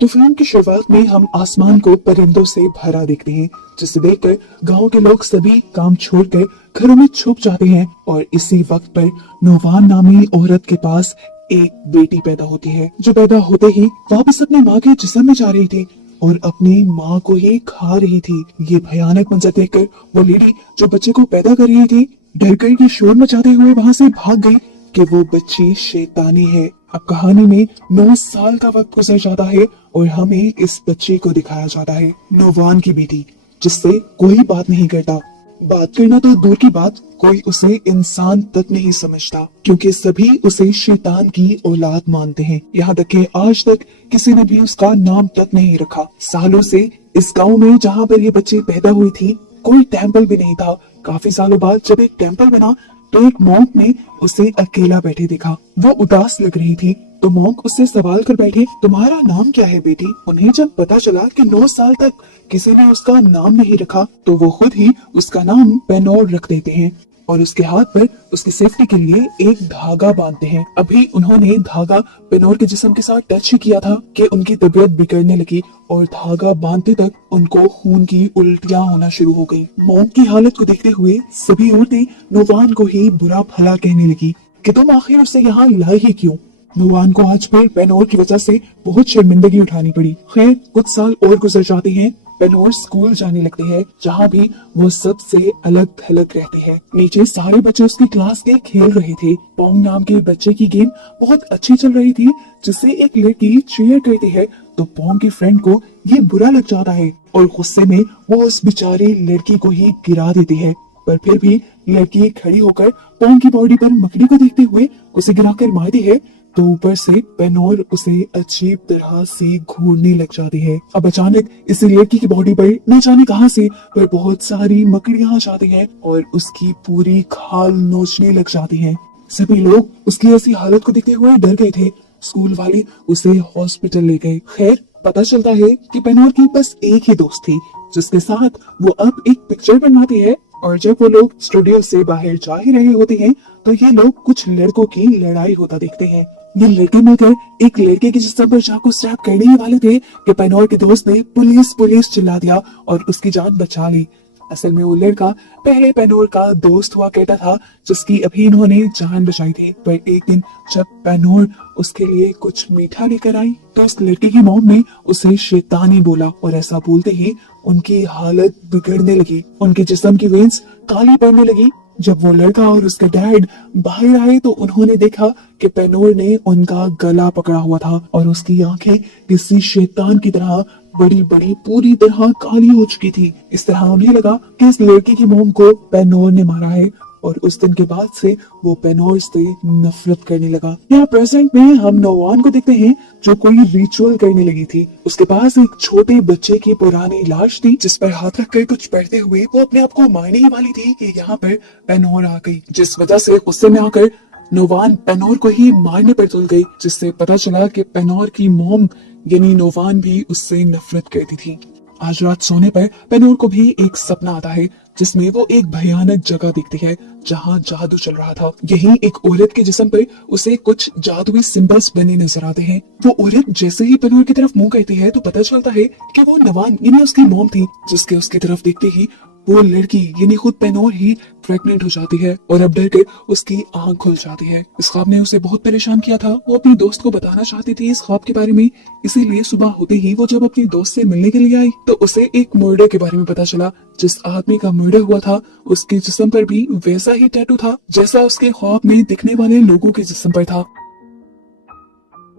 तो फिल्म की शुरुआत में हम आसमान को परिंदों से भरा देखते हैं, जिसे देखकर गांव के लोग सभी काम छोड़कर घरों में छुप जाते हैं। और इसी वक्त पर नोवान नामी औरत के पास एक बेटी पैदा होती है, जो पैदा होते ही वापस अपनी माँ के जिस्म में जा रही थी और अपनी माँ को ही खा रही थी। ये भयानक मंजर देखकर वो लेडी जो बच्चे को पैदा कर रही थी डर कर के शोर मचाते हुए वहां से भाग गई कि वो बच्ची शैतानी है। अब कहानी में 9 साल का वक्त गुजर जाता है और हमें इस बच्चे को दिखाया जाता है, नोवान की बेटी, जिससे कोई बात नहीं करता। बात करना तो दूर की बात, कोई उसे इंसान तक नहीं समझता, क्योंकि सभी उसे शैतान की औलाद मानते हैं। यहाँ तक कि आज तक किसी ने भी उसका नाम तक नहीं रखा। सालों से इस गांव में जहाँ पर ये बच्ची पैदा हुई थी कोई टेम्पल भी नहीं था। काफी सालों बाद जब एक टेम्पल बना तो एक मॉन्क ने उसे अकेला बैठे देखा। वो उदास लग रही थी तो मॉन्क उससे सवाल कर बैठे, तुम्हारा नाम क्या है बेटी? उन्हें जब पता चला कि 9 साल तक किसी ने उसका नाम नहीं रखा तो वो खुद ही उसका नाम पेनोर रख देते हैं और उसके हाथ पर उसकी सेफ्टी के लिए एक धागा बांधते हैं। अभी उन्होंने धागा पेनोर के जिस्म के साथ टच ही किया था कि उनकी तबीयत बिगड़ने लगी और धागा बांधते तक उनको खून की उल्टियां होना शुरू हो गई। मॉन्क की हालत को देखते हुए सभी औरतें नोवान को ही बुरा भला कहने लगी कि तुम आखिर उसे यहाँ लाए ही क्यों? नोवान को आज पर पेनोर की वजह से बहुत शर्मिंदगी उठानी पड़ी। खैर कुछ साल और गुजर जाते हैं। पेनोर स्कूल जाने लगती है, जहाँ भी वो सबसे अलग थलग रहती है। नीचे सारे बच्चे उसकी क्लास के खेल रहे थे। पोंग नाम के बच्चे की गेम बहुत अच्छी चल रही थी, जिससे एक लड़की चीयर करती है तो पोंग की फ्रेंड को ये बुरा लग जाता है और गुस्से में वो उस बेचारी लड़की को ही गिरा देती है। पर फिर भी लड़की खड़ी होकर पोंग की बॉडी पर मकड़ी को देखते हुए उसे गिराकर मारती है तो ऊपर से पेनोर उसे अजीब तरह से घूरने लग जाती है। अब अचानक इस लड़की की बॉडी पर न जाने कहां से पर बहुत सारी मकड़ियां आ जाती हैं और उसकी पूरी खाल नोचने लग जाती हैं। सभी लोग उसकी ऐसी हालत को देखते हुए डर गए थे। स्कूल वाले उसे हॉस्पिटल ले गए। खैर पता चलता है कि पेनोर की बस एक ही दोस्त थी, जिसके साथ वो अब एक पिक्चर बनवाती है। और जब वो लोग स्टूडियो से बाहर जा ही रहे होते हैं तो ये लोग कुछ लड़कों की लड़ाई होता देखते हैं। ये लड़के मिलकर एक लड़के के जिस्म पर चाकू स्टैब करने ही वाले थे कि पेनोर के दोस्त ने पुलिस पुलिस चिल्ला दिया और उसकी जान बचा ली। असल में वो लड़का पहले पेनोर का दोस्त हुआ कहता था, जिसकी अभी इन्होंने जान बचाई थी। पर एक दिन जब पेनोर उसके लिए कुछ मीठा लेकर आई तो उस लड़की की मॉम ने उसे शैतानी बोला और ऐसा बोलते ही उनकी हालत बिगड़ने लगी। उनके जिस्म की वेन्स काली पड़ने लगी। जब वो लड़का और उसका डैड बाहर आए तो उन्होंने देखा कि पेनोर ने उनका गला पकड़ा हुआ था और उसकी आंखें किसी शैतान की तरह बड़ी बड़ी पूरी तरह काली हो चुकी थी। इस तरह उन्हें लगा कि इस लड़की की मोम को पेनोर ने मारा है और उस दिन के बाद से वो पेनोर से नफरत करने लगा। यहाँ प्रेजेंट में हम नोवान को देखते हैं जो कोई रिचुअल करने लगी थी। उसके पास एक छोटे बच्चे की पुरानी लाश थी जिस पर हाथ रखकर कुछ पढ़ते हुए वो अपने आप को मारने ही वाली थी कि यहाँ पर पेनोर आ गई, जिस वजह से गुस्से में आकर नोवान पेनोर को ही मारने पर तुल गई, जिससे पता चला कि पेनोर की मोम यानी नोवान भी उससे नफरत करती थी। आज रात सोने पर पेनोर को भी एक सपना आता है जिसमें वो एक भयानक जगह देखती है जहाँ जादू चल रहा था। यही एक औरत के जिस्म पर उसे कुछ जादुई सिंबल्स बने नजर आते हैं। वो औरत जैसे ही पेनोर की तरफ मुंह करती है तो पता चलता है कि वो नवान यानी उसकी मॉम थी, जिसके उसकी तरफ देखते ही वो लड़की यानी खुद पेनोर ही प्रेग्नेंट हो जाती है और अब डर के उसकी आंख खुल जाती है। इस ख्वाब ने उसे बहुत परेशान किया था। वो अपनी दोस्त को बताना चाहती थी इस ख्वाब के बारे में, इसीलिए सुबह होते ही वो जब अपनी दोस्त से मिलने के लिए आई तो उसे एक मर्डर के बारे में पता चला। जिस आदमी का मर्डर हुआ था उसके जिस्म पर भी वैसा ही टैटू था जैसा उसके ख्वाब में दिखने वाले लोगों के जिस्म पर था।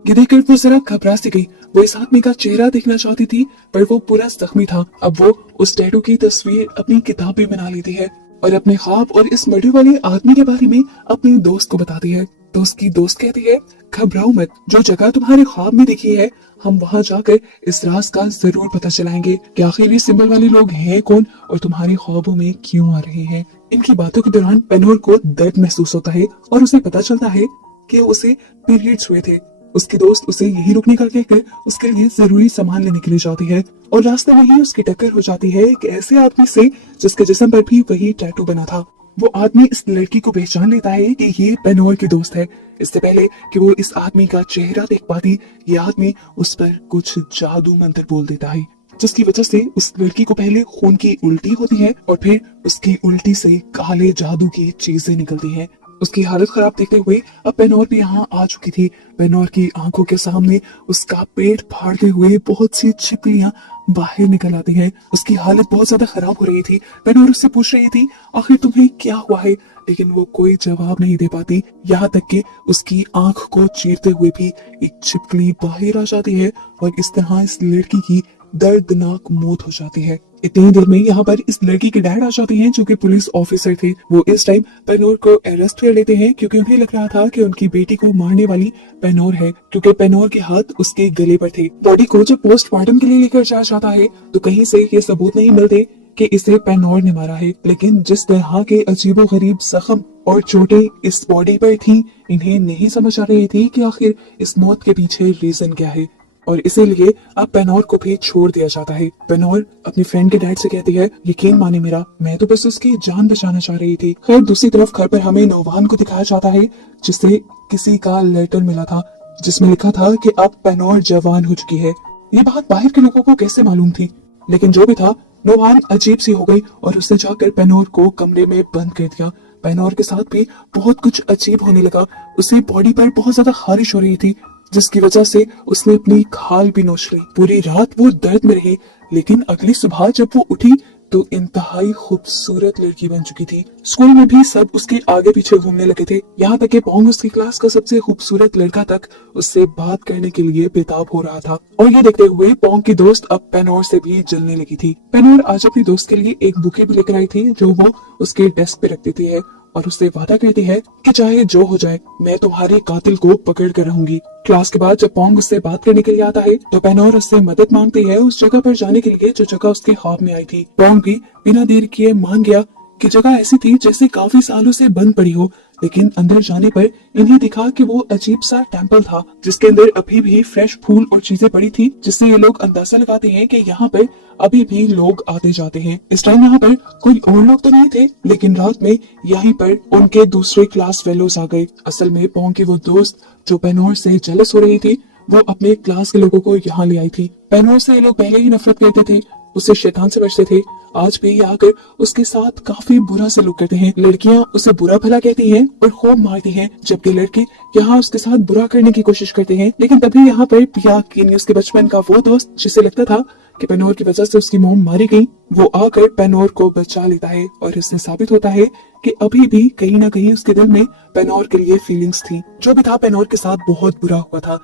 ये देखकर वो जरा घबरा सी गई। वो इस आदमी का चेहरा देखना चाहती थी पर वो पूरा जख्मी था। अब वो उस टैटू की तस्वीर अपनी किताब में बना लेती है और अपने ख्वाब और इस मर्डर वाले आदमी के बारे में अपनी दोस्त को बताती है। तो उसकी दोस्त कहती है, घबराओ मत, जो जगह तुम्हारे ख्वाब में दिखी है हम वहाँ जाकर इस राज का जरूर पता चलाएंगे कि आखिर ये सिंबल वाले लोग हैं कौन और तुम्हारे ख्वाबों में क्यों आ रहे हैं। इनकी बातों के दौरान पेनोर को दर्द महसूस होता है और उसे पता चलता है कि उसे पीरियड्स हुए थे। उसकी दोस्त उसे यही रुकने का कहकर उसके लिए जरूरी सामान लेने के लिए जाती है और रास्ते में ही उसकी टक्कर हो जाती है एक ऐसे आदमी से जिसके जिस्म पर भी वही टैटू बना था। वो आदमी इस लड़की को पहचान लेता है कि ये पेनोर की दोस्त है। इससे पहले कि वो इस आदमी का चेहरा देख पाती, ये आदमी उस पर कुछ जादू मंत्र बोल देता है, जिसकी वजह से उस लड़की को पहले खून की उल्टी होती है और फिर उसकी उल्टी से काले जादू की चीजें निकलती हैं। उसकी हालत खराब देखते हुए अब पेनोर भी यहाँ आ चुकी थी। पेनोर की आंखों के सामने उसका पेट फाड़ते हुए बहुत सी छिपकलियां बाहर निकल आती हैं। उसकी हालत बहुत ज्यादा खराब हो रही थी। पेनोर उससे पूछ रही थी, आखिर तुम्हें क्या हुआ है, लेकिन वो कोई जवाब नहीं दे पाती। यहाँ तक कि उसकी आंख को चीरते हुए भी एक छिपकली बाहर आ जाती है और इस तरह इस लड़की की दर्दनाक मौत हो जाती है। इतनी देर में यहाँ पर इस लड़की के डैड आ जाते हैं, जो कि पुलिस ऑफिसर थे। वो इस टाइम पेनोर को अरेस्ट कर लेते हैं क्योंकि उन्हें लग रहा था कि उनकी बेटी को मारने वाली पेनोर है, क्योंकि पेनोर के हाथ उसके गले पर थे। बॉडी को जब पोस्टमार्टम के लिए लेकर जाया जाता है तो कहीं से ये सबूत नहीं मिलते कि इसे पेनोर ने मारा है, लेकिन जिस तरह के अजीबोगरीब जख्म और चोटें इस बॉडी पर थी, इन्हें नहीं समझ आ रही थी कि आखिर इस मौत के पीछे रीजन क्या है, और इसीलिए अब पेनोर को भी छोड़ दिया जाता है। पेनोर अपनी फ्रेंड के डैड से कहती है, यकीन माने मेरा, मैं तो बस उसकी जान बचाना चाह रही थी। खैर दूसरी तरफ घर पर हमें नौवान को दिखाया जाता है, जिससे किसी का लेटर मिला था जिसमें लिखा था कि अब पेनोर जवान हो चुकी है। ये बात बाहर के लोगों को कैसे मालूम थी, लेकिन जो भी था, नौवान अजीब सी हो गई और उसने जाकर पेनोर को कमरे में बंद कर दिया। पेनोर के साथ भी बहुत कुछ अजीब होने लगा। उसकी बॉडी पर बहुत ज्यादा खारिश हो रही थी, जिसकी वजह से उसने अपनी खाल भी नोच ली। पूरी रात वो दर्द में रही, लेकिन अगली सुबह जब वो उठी तो इंतहाई खूबसूरत लड़की बन चुकी थी। स्कूल में भी सब उसके आगे पीछे घूमने लगे थे, यहाँ तक कि पोंग उसकी क्लास का सबसे खूबसूरत लड़का तक उससे बात करने के लिए बेताब हो रहा था। और ये देखते हुए पोंग की दोस्त अब पेनोर से भी जलने लगी थी। पेनोर आज अपनी दोस्त के लिए एक बुके भी लेकर आई थी, जो वो उसके डेस्क पे रख देती है और उससे वादा करती है कि चाहे जो हो जाए, मैं तुम्हारे कातिल को पकड़ कर रहूंगी। क्लास के बाद जब पोंग उससे बात करने के लिए आता है तो पेनोर उससे मदद मांगती है उस जगह पर जाने के लिए जो जगह उसके ख्वाब में आई थी। पोंग भी बिना देर किए मान गया कि जगह ऐसी थी जैसे काफी सालों से बंद पड़ी हो, लेकिन अंदर जाने पर इन्हें दिखा कि वो अजीब सा टेंपल था, जिसके अंदर अभी भी फ्रेश फूल और चीजें पड़ी थी, जिससे ये लोग अंदाजा लगाते हैं कि यहाँ पर अभी भी लोग आते जाते हैं। इस टाइम यहाँ पर कोई और लोग तो नहीं थे, लेकिन रात में यहीं पर उनके दूसरे क्लास फेलोज आ गए। असल में पोंग की वो दोस्त जो पेनोर से जेलस हो रही थी, वो अपने क्लास के लोगों को यहाँ ले आई थी। पेनोर से ये लोग पहले ही नफरत करते थे, उससे शैतान से बचते थे। आज भी ये आकर उसके साथ काफी बुरा सलूक करते हैं। लड़कियां उसे बुरा भला कहती हैं और खूब मारती हैं, जबकि लड़के यहाँ उसके साथ बुरा करने की कोशिश करते हैं। लेकिन तभी यहाँ पर पिया की उसके बचपन का वो दोस्त, जिसे लगता था कि पेनोर की वजह से उसकी मोम मारी गई, वो आकर पेनोर को बचा लेता है और इससे साबित होता है कि अभी भी कहीं ना कहीं उसके दिल में पेनोर के लिए फीलिंग्स थी। जो भी था, पेनोर के साथ बहुत बुरा हुआ था।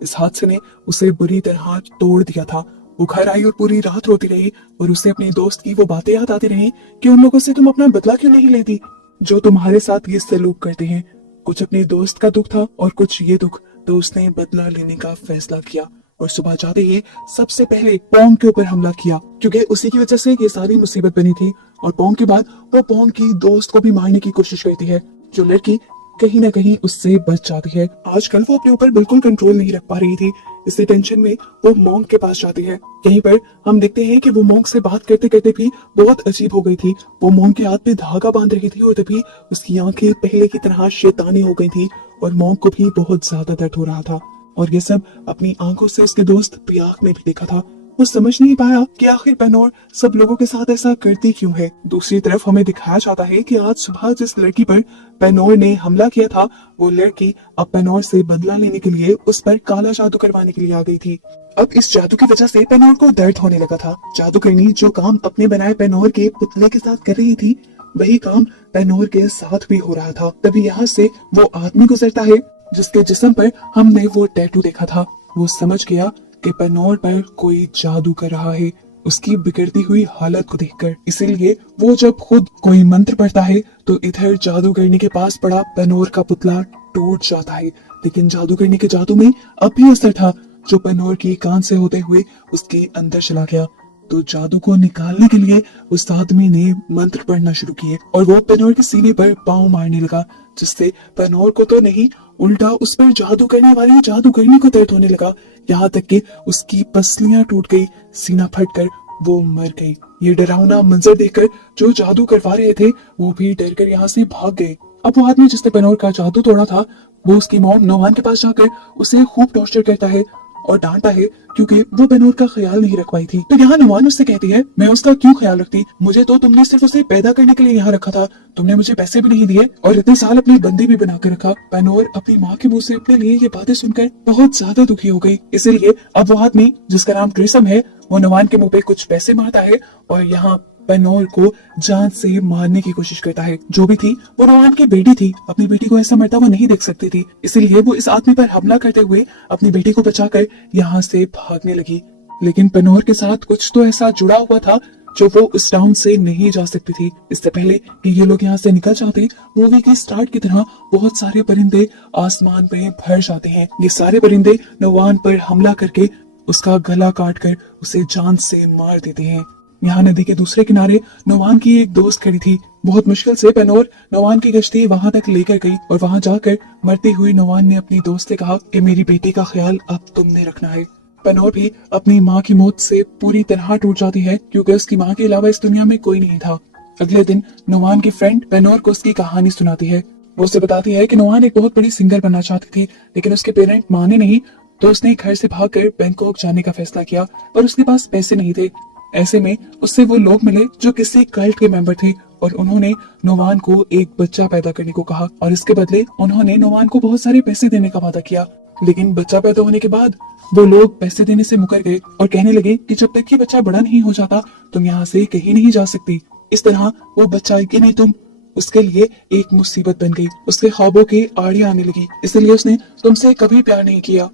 इस हादसे ने उसे बुरी तरह तोड़ दिया था। वो घर आई और पूरी रात रोती रही और उसे अपनी दोस्त की वो बातें याद आती रही कि उन लोगों से तुम अपना बदला क्यों नहीं लेती जो तुम्हारे साथ ये सलूक करते हैं। कुछ अपनी दोस्त का दुख था और कुछ ये दुख, तो उसने बदला लेने का फैसला किया और सुबह जाते ही सबसे पहले पोंग के ऊपर हमला किया, क्योंकि उसी की वजह से ये सारी मुसीबत बनी थी। और पोंग के बाद वो पोंग की दोस्त को भी मारने की कोशिश करती है, जो लड़की कहीं ना कहीं उससे बच जाती है। आजकल वो अपने ऊपर बिल्कुल कंट्रोल नहीं रख पा रही थी, इससे टेंशन में वो मॉन्क के पास जाती है। यहीं पर हम देखते हैं कि वो मॉन्क से बात करते करते भी बहुत अजीब हो गई थी। वो मॉन्क के हाथ पे धागा बांध रही थी और तभी उसकी आंखें पहले की तरह शैतानी हो गई थी और मॉन्क को भी बहुत ज्यादा दर्द हो रहा था। और ये सब अपनी आंखों से उसके दोस्त पियाक ने भी देखा था। वो समझ नहीं पाया कि आखिर पेनोर सब लोगों के साथ ऐसा करती क्यों है। दूसरी तरफ हमें दिखाया जाता है कि आज सुबह जिस लड़की पर पेनोर ने हमला किया था, वो लड़की अब पेनोर से बदला लेने के लिए उस पर काला जादू करवाने के लिए आ गई थी। अब इस जादू की वजह से पेनोर को दर्द होने लगा था। जादूगरनी जो काम अपने बनाए पेनोर के पुतले के साथ कर रही थी, वही काम पेनोर के साथ भी हो रहा था। तभी यहाँ से वो आदमी गुजरता है जिसके जिस्म पर हमने वो टैटू देखा था। वो समझ गया कि पेनोर पर कोई जादू कर रहा है, उसकी बिगड़ती हुई हालत को देखकर। इसीलिए वो जब खुद कोई मंत्र पढ़ता है तो इधर जादूगरनी के पास पड़ा पेनोर का पुतला टूट जाता है। लेकिन जादूगरनी के जादू में अब भी असर था, जो पेनोर की कान से होते हुए उसके अंदर चला गया। तो जादू को निकालने के लिए उस आदमी ने मंत्र पढ़ना शुरू किए और वो पेनोर के सीने पर पांव मारने लगा, जिससे पेनोर को तो नहीं, उल्टा उस पर जादू करने वाली जादूगरनी को दर्द होने लगा। यहाँ तक कि उसकी पसलियां टूट गई, सीना फटकर वो मर गई। ये डरावना मंजर देखकर जो जादू करवा रहे थे वो भी डर कर यहाँ से भाग गए। अब वो आदमी जिसने पेनोर का जादू तोड़ा था वो उसकी मॉम नोवान के पास जाकर उसे खूब टॉर्चर करता है और डांटता है क्योंकि वो पेनोर का ख्याल नहीं रख पाई थी। तो यहाँ नोवान उससे कहती है, मैं उसका क्यों ख्याल रखती, मुझे तो तुमने सिर्फ उसे पैदा करने के लिए यहाँ रखा था, तुमने मुझे पैसे भी नहीं दिए और इतने साल अपनी बंदी भी बना कर रखा। पेनोर अपनी माँ के मुंह से अपने लिए ये बातें सुनकर बहुत ज्यादा दुखी हो गई। इसीलिए अब वो आदमी जिसका नाम ट्रिसम है वो नोवान के मुंह पे कुछ पैसे मारता है और यहाँ पेनोर को जान से मारने की कोशिश करता है। जो भी थी वो नोवान की बेटी थी, अपनी बेटी को ऐसा मरता हुआ नहीं देख सकती थी, इसलिए वो इस आदमी पर हमला करते हुए अपनी बेटी को बचाकर यहाँ से भागने लगी। लेकिन पेनोर के साथ कुछ तो ऐसा जुड़ा हुआ था जो वो इस टाउन से नहीं जा सकती थी। इससे पहले कि ये लोग यहाँ से निकल जाते, मूवी के स्टार्ट की तरह बहुत सारे परिंदे आसमान में भर जाते हैं। ये सारे परिंदे नोवान पर हमला करके उसका गला काट कर उसे जान से मार देते हैं। यहाँ नदी के दूसरे किनारे नोवान की एक दोस्त खड़ी थी। बहुत मुश्किल से पेनोर नोवान की कश्ती वहां तक लेकर गई और वहां जाकर मरती हुई नोवान ने अपनी दोस्त से कहा कि मेरी बेटी का ख्याल अब तुमने रखना है। पेनोर भी अपनी माँ की मौत से पूरी तरह टूट जाती है क्योंकि उसकी माँ के अलावा इस दुनिया में कोई नहीं था। अगले दिन नोवान की फ्रेंड पेनोर को उसकी कहानी सुनाती है। वो उसे बताती है कि नोवान एक बहुत बड़ी सिंगर बनना चाहती थी लेकिन उसके पेरेंट माने नहीं, तो उसने घर से भागकर बैंकॉक जाने का फैसला किया पर उसके पास पैसे नहीं थे। ऐसे में उससे वो लोग मिले जो किसी कल्ट के मेंबर थे और उन्होंने नोवान को एक बच्चा पैदा करने को कहा और इसके बदले उन्होंने नोवान को बहुत सारे पैसे देने का वादा किया। लेकिन बच्चा पैदा होने के बाद वो लोग पैसे देने से मुकर गए और कहने लगे कि जब तक ये बच्चा बड़ा नहीं हो जाता तुम यहाँ से कहीं नहीं जा सकती। इस तरह वो बच्चा कि नहीं तुम उसके लिए एक मुसीबत बन गई। उसके ख्वाबों की आड़ी आने लगी, इसलिए उसने तुमसे कभी प्यार नहीं किया।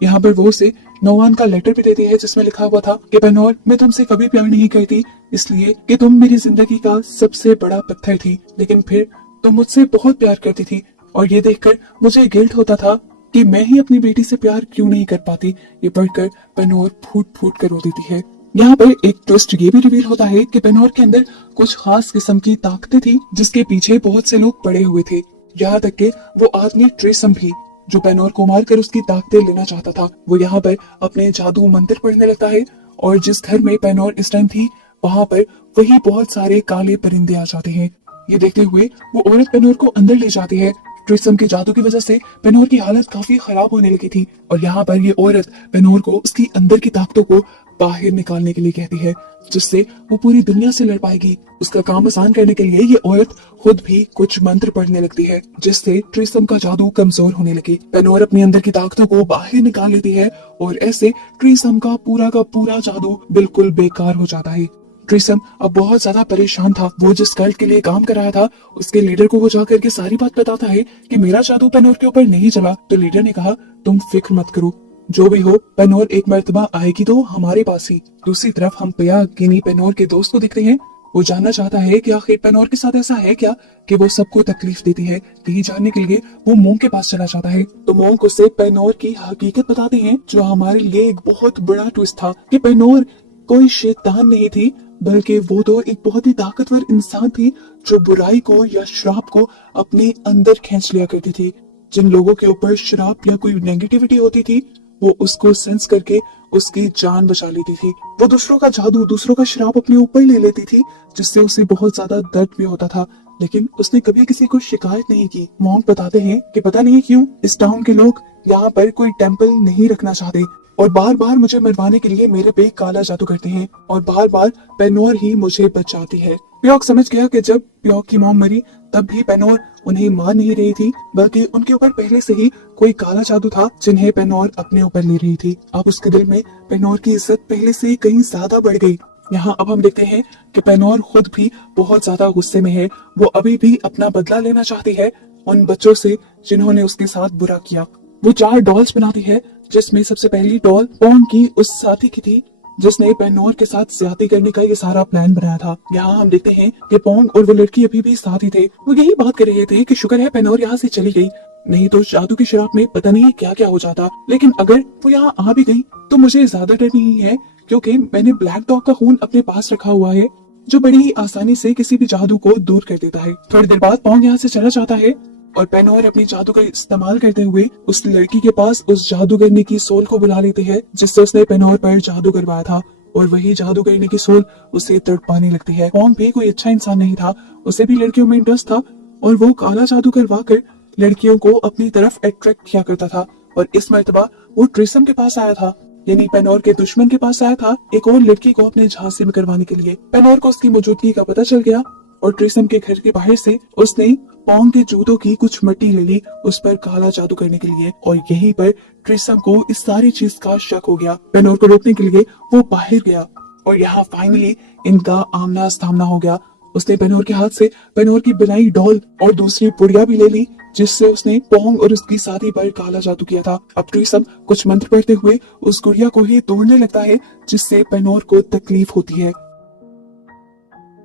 यहाँ पर वो उसे नोवान का लेटर भी देती है जिसमें लिखा हुआ था कि पेनोर, मैं तुमसे कभी प्यार नहीं करती इसलिए कि तुम मेरी जिंदगी का सबसे बड़ा पत्थर थी, लेकिन फिर तुम मुझसे बहुत प्यार करती थी और ये देखकर मुझे गिल्ट होता था कि मैं ही अपनी बेटी से प्यार क्यों नहीं कर पाती। ये पढ़कर पेनोर फूट फूट कर रो देती है। यहाँ पर एक ट्विस्ट ये भी रिवील होता है कि पेनोर के अंदर कुछ खास किस्म की ताकतें थी जिसके पीछे बहुत से लोग पड़े हुए थे। यहाँ तक के वो आदमी ट्रेसम भी जो पेनोर को मारकर उसकी ताकतें लेना चाहता था, वो यहाँ पर अपने जादू मंत्र पढ़ने लगता है और जिस घर में पेनोर इस टाइम थी वहां पर वही बहुत सारे काले परिंदे आ जाते हैं। ये देखते हुए वो औरत पेनोर को अंदर ले जाती है। ट्रिसम के जादू की वजह से पेनोर की हालत काफी खराब होने लगी थी और यहाँ पर ये औरत पेनोर को उसकी अंदर की ताकतों को बाहर निकालने के लिए कहती है जिससे वो पूरी दुनिया से लड़ पाएगी। उसका काम आसान करने के लिए ये औरत खुद भी कुछ मंत्र पढ़ने लगती है जिससे ट्रिसम का जादू कमजोर होने लगे। पेनोर अपने अंदर की ताकतों को बाहर निकाल लेती है और ऐसे ट्रिसम का पूरा जादू बिल्कुल बेकार हो जाता है। ट्रिसम अब बहुत ज्यादा परेशान था। वो जिस कल्ट के लिए काम कर रहा था उसके लीडर को वो जाकर के सारी बात बताता है कि मेरा जादू पेनोर के ऊपर नहीं चला। तो लीडर ने कहा तुम फिक्र मत करो, जो भी हो पेनोर एक मर्तबा आएगी तो हमारे पास ही। दूसरी तरफ हम पिया गिनी पेनोर के दोस्त को दिखते हैं। वो जानना चाहता है कि आखिर पेनोर के साथ ऐसा है क्या कि वो सबको तकलीफ देती है। यही जानने के लिए वो मोंग के पास चला जाता है तो मोंग उसे पेनोर की हकीकत बताते हैं जो हमारे लिए एक बहुत बड़ा ट्विस्ट था कि पेनोर कोई शैतान नहीं थी बल्कि वो तो एक बहुत ही ताकतवर इंसान थी जो बुराई को या श्राप को अपने अंदर खींच लिया करती थी। जिन लोगों के ऊपर श्राप या कोई नेगेटिविटी होती थी वो उसको सेंस करके उसकी जान बचा लेती थी। वो दूसरों का जादू, दूसरों का श्राप अपने ऊपर ले लेती थी जिससे उसे बहुत ज्यादा दर्द भी होता था, लेकिन उसने कभी किसी को शिकायत नहीं की। मॉन्क बताते हैं कि पता नहीं क्यों इस टाउन के लोग यहाँ पर कोई टेम्पल नहीं रखना चाहते और बार बार मुझे मरवाने के लिए मेरे पे काला जादू करते हैं और बार बार पेनोर ही मुझे बचाती है। प्योक समझ गया कि जब प्योक की मॉम मरी तब भी पेनोर उन्हें मार नहीं रही थी बल्कि उनके ऊपर पहले से ही कोई काला जादू था जिन्हें पेनोर अपने ऊपर ले रही थी। अब उसके दिल में पेनोर की इज्जत पहले से कहीं ज्यादा बढ़ गई। यहाँ अब हम देखते हैं कि पेनोर खुद भी बहुत ज्यादा गुस्से में है। वो अभी भी अपना बदला लेना चाहती है उन बच्चों से जिन्होंने उसके साथ बुरा किया। वो 4 डॉल्स बनाती है जिसमें सबसे पहली डॉल पोंग की उस साथी की थी जिसने पेनोर के साथ ज्यादती करने का ये सारा प्लान बनाया था। यहाँ हम देखते हैं कि पोंग और वो लड़की अभी भी साथ ही थे। वो यही बात कर रहे थे कि शुक्र है पेनोर यहाँ से चली गई, नहीं तो जादू की शराब में पता नहीं क्या क्या हो जाता। लेकिन अगर वो यहाँ आ भी गई तो मुझे ज्यादा डर नहीं है क्योंकि मैंने ब्लैक डॉग का खून अपने पास रखा हुआ है जो बड़ी ही आसानी से किसी भी जादू को दूर कर देता है। थोड़ी देर बाद पोंग यहाँ से चला जाता है और पेनोर अपनी जादू का इस्तेमाल करते हुए उस लड़की के पास उस जादूगरनी की सोल को बुला लेते हैं जिससे उसने पेनोर पर जादू करवाया था और वही जादू करने की सोल उसे तड़पाने लगती है। पॉन्ग भी कोई अच्छा इंसान नहीं था, उसे भी लड़कियों में इंटरेस्ट था और वो काला जादू करवा कर लड़कियों को अपनी तरफ अट्रैक्ट किया करता था। और इस मर्तबा वो ट्रिसम के पास आया था, यानी पेनोर के दुश्मन के पास आया था एक और लड़की को अपने झांसे में करवाने के लिए। पेनोर को उसकी मौजूदगी का पता चल गया और ट्रिसम के घर के बाहर से उसने पॉन्ग के जूतों की कुछ मिट्टी ले ली उस पर काला जादू करने के लिए। और यहीं पर ट्रिसम को इस सारी चीज का शक हो गया। पेनोर को रोकने के लिए वो बाहर गया और यहाँ फाइनली इनका आमना सामना हो गया। उसने पेनोर के हाथ से पेनोर की बनाई डॉल और दूसरी पुड़िया भी ले ली जिससे उसने पॉन्ग और उसकी शादी पर काला जादू किया था। अब ट्रिसम कुछ मंत्र पढ़ते हुए उस गुड़िया को ही तोड़ने लगता है जिससे पेनोर को तकलीफ होती है।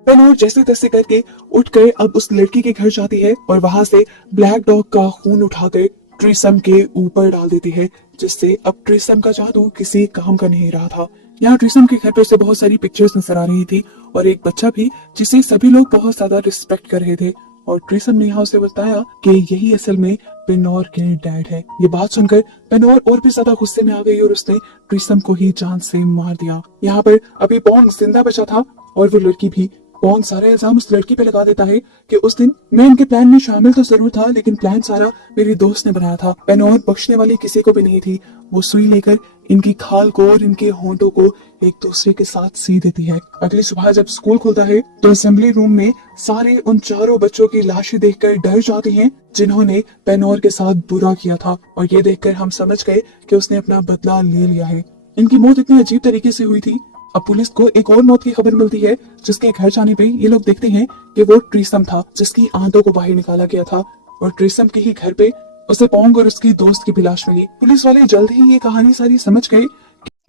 पेनोर जैसे तैसे करके उठकर अब उस लड़की के घर जाती है और वहां से ब्लैक डॉग का खून उठाकर ट्रिसम के ऊपर डाल देती है, जिससे अब ट्रिसम का जादू किसी काम का नहीं रहा था। यहाँ ट्रिसम के घर पर से बहुत सारी पिक्चर्स नजर आ रही थी और एक बच्चा भी जिसे सभी लोग बहुत ज्यादा रिस्पेक्ट कर रहे थे। और ट्रिसम ने यहाँ उसे बताया कि यही असल में पेनोर के डैड है। ये बात सुनकर पेनोर और भी ज्यादा गुस्से में आ गई और उसने ट्रिसम को ही जान से मार दिया। यहाँ पर अभी पॉन्ग जिंदा बचा था और वो लड़की भी। पॉन्ग सारा इल्जाम उस लड़की पे लगा देता है कि उस दिन मैं इनके प्लान में शामिल तो जरूर था लेकिन प्लान सारा मेरी दोस्त ने बनाया था। पेनोर बख्शने वाली किसी को भी नहीं थी। वो सुई लेकर इनकी खाल को और इनके होंठों को एक दूसरे के साथ सी देती है। अगली सुबह जब स्कूल खुलता है तो असेंबली रूम में सारे उन चारों बच्चों की लाशें देखकर डर जाते हैं जिन्होंने पेनोर के साथ बुरा किया था। और ये देखकर हम समझ गए कि उसने अपना बदला ले लिया है। इनकी मौत इतनी अजीब तरीके से हुई थी। अब पुलिस को एक और मौत की खबर मिलती है जिसके घर जाने पे ये लोग देखते हैं कि वो ट्रिसम था जिसकी आंतों को बाहर निकाला गया था और ट्रिसम के ही घर पे उसे पॉन्ग और उसकी दोस्त की भी लाश मिली। पुलिस वाले जल्द ही ये कहानी सारी समझ गए।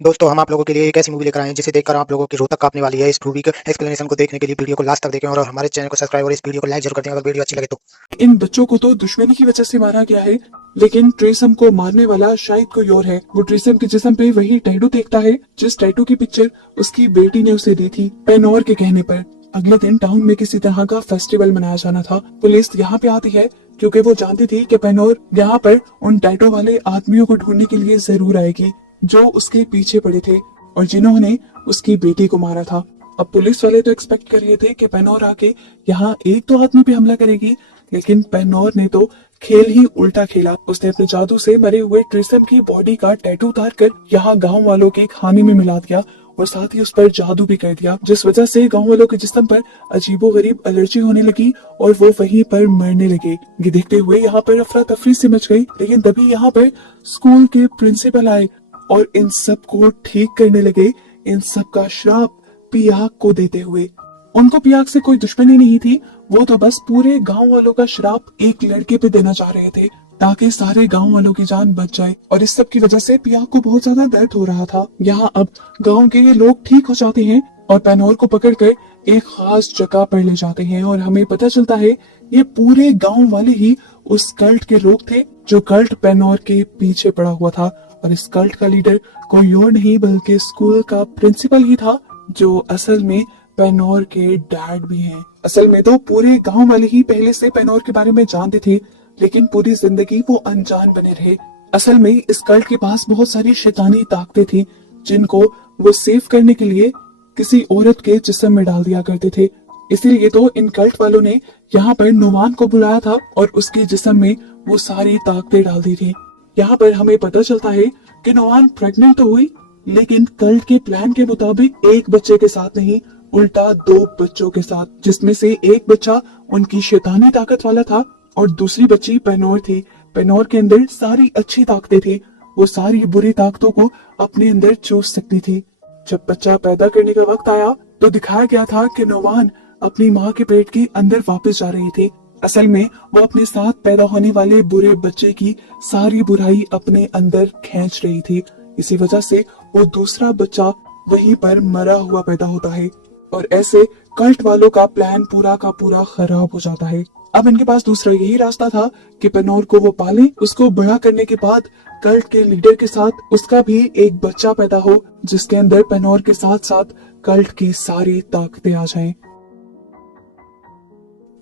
दोस्तों हम आप लोगों के लिए एक ऐसी मूवी लेकर आए हैं जिसे देखकर आप लोगों की रोह तक कांपने वाली है। इस मूवी के एक्सप्लेनेशन को देखने के लिए वीडियो को लास्ट तक देखें और हमारे चैनल को सब्सक्राइब और इस वीडियो को लाइक जरूर कर दें अगर वीडियो अच्छी लगे तो। इन बच्चों को तो दुश्मनी की वजह से मारा गया है लेकिन ट्रिसम को मारने वाला शायद कोई और है। वो ट्रिसम के जिस्म पे वही टैटू देखता है जिस टैटू की पिक्चर उसकी बेटी ने उसे दी थी पेनोर के कहने पर। अगले दिन टाउन में किसी तरह का फेस्टिवल मनाया जाना था। पुलिस यहाँ पे आती है क्योंकि वो जानती थी कि पेनोर यहाँ पर उन टैटू वाले आदमियों को ढूंढने के लिए जरूर आएगी जो उसके पीछे पड़े थे और जिन्होंने उसकी बेटी को मारा था। अब पुलिस वाले तो एक्सपेक्ट कर रहे थे कि पेनोर आके यहाँ एक तो आदमी पे हमला करेगी लेकिन पेनोर ने तो खेल ही उल्टा खेला। उसने अपने जादू से मरे हुए ट्रिसम की बॉडी का टैटू उतार कर यहाँ गाँव वालों के खाने में मिला दिया और साथ ही उस पर जादू भी कर दिया जिस वजह से गांव वालों के जिस्म पर अजीबोगरीब एलर्जी होने लगी और वो वहीं पर मरने लगे। ये देखते हुए यहाँ पर अफरा तफरी से मच गई लेकिन तभी यहाँ पर स्कूल के प्रिंसिपल आए और इन सब को ठीक करने लगे। इन सब का श्राप पियाक को देते हुए। उनको पियाक से कोई दुश्मनी नहीं थी, वो तो बस पूरे गांव वालों का श्राप एक लड़के पे देना चाह रहे थे ताकि सारे गांव वालों की जान बच जाए। और इस सब की वजह से पियाक को बहुत ज्यादा दर्द हो रहा था। यहाँ अब गांव के ये लोग ठीक हो जाते हैं और पेनोर को पकड़कर एक खास जगह पर ले जाते हैं और हमें पता चलता है ये पूरे गांव वाले ही उस कल्ट के लोग थे जो कल्ट पेनोर के पीछे पड़ा हुआ था। और इस कल्ट का लीडर कोई और नहीं बल्कि स्कूल का प्रिंसिपल ही था जो असल में पेनोर के डैड भी हैं। असल में तो पूरे गांव वाले ही पहले से पेनोर के बारे में जानते थे लेकिन पूरी जिंदगी वो अनजान बने रहे। असल में इस कल्ट के पास बहुत सारी शैतानी ताकतें थी जिनको वो सेव करने के लिए किसी औरत के जिस्म में डाल दिया करते थे। इसीलिए तो इन कल्ट वालों ने यहाँ पर नोवान को बुलाया था और उसके जिस्म में वो सारी ताकतें डाल दी थी। यहाँ पर हमें पता चलता है कि नोवान प्रेग्नेंट तो हुई लेकिन कल्ट के प्लान के मुताबिक एक बच्चे के साथ नहीं उल्टा 2 बच्चों के साथ, जिसमें से एक बच्चा उनकी शैतानी ताकत वाला था और दूसरी बच्ची पेनोर थी। पेनोर के अंदर सारी अच्छी ताकतें थी, वो सारी बुरी ताकतों को अपने अंदर चूस सकती थी। जब बच्चा पैदा करने का वक्त आया तो दिखाया गया था कि नोवान अपनी माँ के पेट के अंदर वापस जा रही थी। असल में वो अपने साथ पैदा होने वाले बुरे बच्चे की सारी बुराई अपने अंदर खींच रही थी। इसी वजह से वो दूसरा बच्चा वहीं पर मरा हुआ पैदा होता है और ऐसे कल्ट वालों का प्लान पूरा का पूरा खराब हो जाता है। अब इनके पास दूसरा यही रास्ता था कि पेनोर को वो पाले, उसको बड़ा करने के बाद कल्ट के लीडर के साथ उसका भी एक बच्चा पैदा हो जिसके अंदर पेनोर के साथ साथ कल्ट की सारी ताकतें आ जाएं।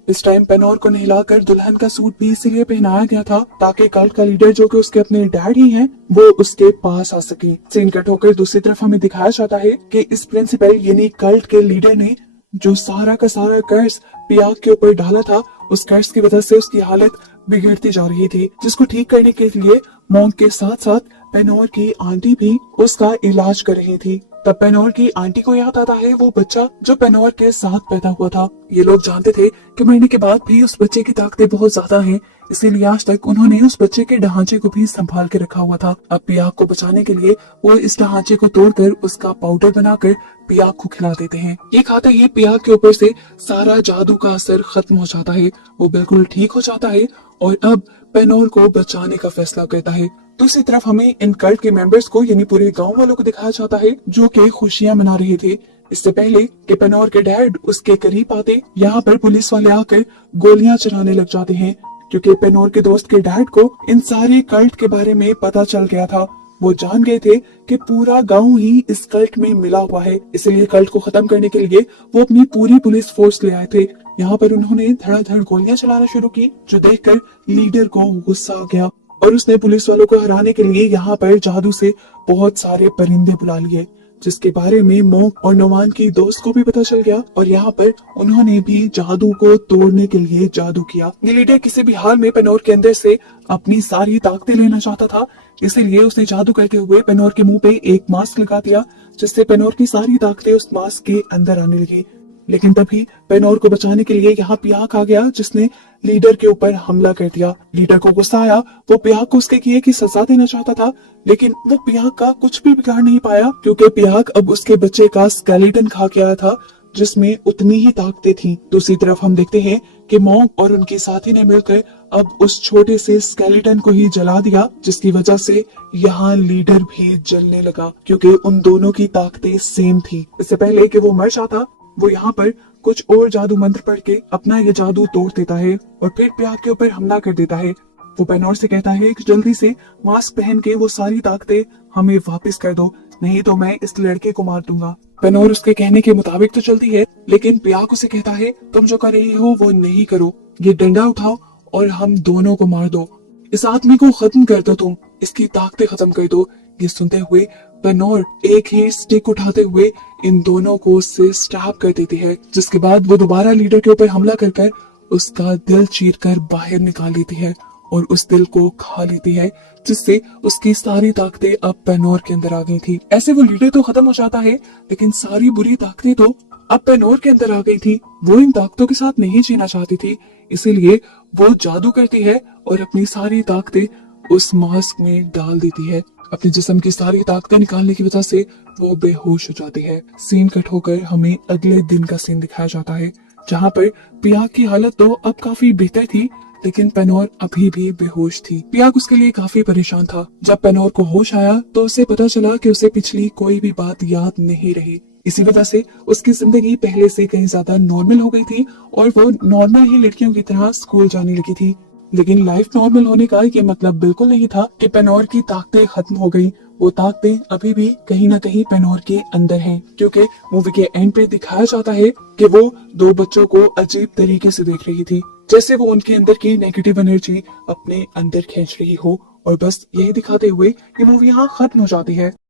इस टाइम पेनोर को नहलाकर दुल्हन का सूट भी इसीलिए पहनाया गया था ताकि कल्ट का लीडर जो कि उसके अपने डैड ही हैं, वो उसके पास आ सके। सीन कट होकर दूसरी तरफ हमें दिखाया जाता है कि इस प्रिंसिपल यानी कल्ट के लीडर ने जो सारा का सारा कर्ज पियाक के ऊपर डाला था, उस कर्ज की वजह से उसकी हालत बिगड़ती जा रही थी, जिसको ठीक करने के लिए मॉन्क के साथ साथ पेनोर की आंटी भी उसका इलाज कर रही थी। तब पेनोर की आंटी को याद आता है वो बच्चा जो पेनोर के साथ पैदा हुआ था। ये लोग जानते थे कि मरने के बाद भी उस बच्चे की ताकतें बहुत ज्यादा हैं, इसीलिए आज तक उन्होंने उस बच्चे के ढांचे को भी संभाल के रखा हुआ था। अब पियाक को बचाने के लिए वो इस ढांचे को तोड़कर उसका पाउडर बनाकर पियाक को खिला देते हैं। ये खाते ही पियाक के ऊपर से सारा जादू का असर खत्म हो जाता है, वो बिल्कुल ठीक हो जाता है और अब पेनोर को बचाने का फैसला करता है। दूसरी तरफ हमें इन कल्ट के मेंबर्स को यानी पूरे गांव वालों को दिखाया जाता है जो कि खुशियां मना रहे थे। इससे पहले कि पेनोर के डैड उसके करीब आते, यहाँ पर पुलिस वाले आकर गोलियां चलाने लग जाते हैं, क्योंकि पेनोर के दोस्त के डैड को इन सारे कल्ट के बारे में पता चल गया था। वो जान गए थे कि पूरा गांव ही इस कल्ट में मिला हुआ है, इसलिए कल्ट को खत्म करने के लिए वो अपनी पूरी पुलिस फोर्स ले आए थे। यहाँ पर उन्होंने धड़ाधड़ गोलियां चलाना शुरू की, जो देखकर लीडर को गुस्सा आ गया और उसने पुलिस वालों को हराने के लिए यहाँ पर जादू से बहुत सारे परिंदे बुला लिए, जिसके बारे में मोंक और नोवान की दोस्त को भी पता चल गया और यहाँ पर उन्होंने भी जादू को तोड़ने के लिए जादू किया। ये लीडर किसी भी हाल में पेनोर के अंदर से अपनी सारी ताकतें लेना चाहता था, इसीलिए उसने जादू करते हुए पेनोर के मुंह पे एक मास्क लगा दिया, जिससे पेनोर की सारी ताकतें उस मास्क के अंदर आने लगी। लेकिन तभी पेनोर को बचाने के लिए यहाँ पियाक आ गया, जिसने लीडर के ऊपर हमला कर दिया। लीडर को गुस्सा आया, वो पियाक को उसके किए की सजा देना चाहता था, लेकिन वो पियाक का कुछ भी बिगाड़ नहीं पाया, क्योंकि पियाक अब उसके बच्चे का स्केलेटन खा के आया था, जिसमें उतनी ही ताकतें थी। दूसरी तरफ हम देखते हैं कि मॉन्क और उनके साथी ने मिलकर अब उस छोटे से स्केलेटन को ही जला दिया, जिसकी वजह से यहाँ लीडर भी जलने लगा, क्योंकि उन दोनों की ताकतें सेम थी। इससे पहले कि वो मर जाता, वो यहाँ पर कुछ और जादू मंत्र पढ़ के अपना ये जादू तोड़ देता है और फिर पियाक के ऊपर हमला कर देता है। वो पेनोर से कहता है कि जल्दी से मास्क पहन के वो सारी ताकतें हमें वापस कर दो, नहीं तो मैं इस लड़के को मार दूंगा। पेनोर उसके कहने के मुताबिक तो चलती है, लेकिन पियाक उसे कहता है तुम जो कर रही हो वो नहीं करो, ये डंडा उठाओ और हम दोनों को मार दो, इस आदमी को खत्म कर दो, तुम इसकी ताकतें खत्म कर दो। ये सुनते हुए पेनोर एक ही स्टिक उठाते हुए इन दोनों को उससे स्टैब कर देती है, जिसके बाद वो दोबारा लीडर के ऊपर हमला कर कर उसका दिल चीरकर बाहर निकाल लेती है और उस दिल को खा लेती है, जिससे उसकी सारी ताकतें अब पेनोर के अंदर आ गई थी। ऐसे वो लीडर तो खत्म हो जाता है, लेकिन सारी बुरी ताकतें तो अब पेनोर के अंदर आ गई थी। वो इन ताकतों के साथ नहीं जीना चाहती थी, इसीलिए वो जादू करती है और अपनी सारी ताकतें उस मास्क में डाल देती है। अपने जिस्म की सारी ताकतें निकालने की वजह से वो बेहोश हो जाती है। सीन कट होकर हमें अगले दिन का सीन दिखाया जाता है, जहाँ पर पियाक की हालत तो अब काफी बेहतर थी, लेकिन पेनोर अभी भी बेहोश थी। पियाक उसके लिए काफी परेशान था। जब पेनोर को होश आया तो उसे पता चला कि उसे पिछली कोई भी बात याद नहीं रही। इसी वजह से उसकी जिंदगी पहले से कहीं ज्यादा नॉर्मल हो गई थी और वो नॉर्मल ही लड़कियों की तरह स्कूल जाने लगी थी। लेकिन लाइफ नॉर्मल होने का ये मतलब बिल्कुल नहीं था कि पेनोर की ताकतें खत्म हो गई। वो ताकतें अभी भी कहीं ना कहीं पेनोर के अंदर हैं, क्योंकि मूवी के एंड पे दिखाया जाता है कि वो दो बच्चों को अजीब तरीके से देख रही थी, जैसे वो उनके अंदर की नेगेटिव एनर्जी अपने अंदर खींच रही हो। और बस यही दिखाते हुए ये मूवी यहाँ खत्म हो जाती है।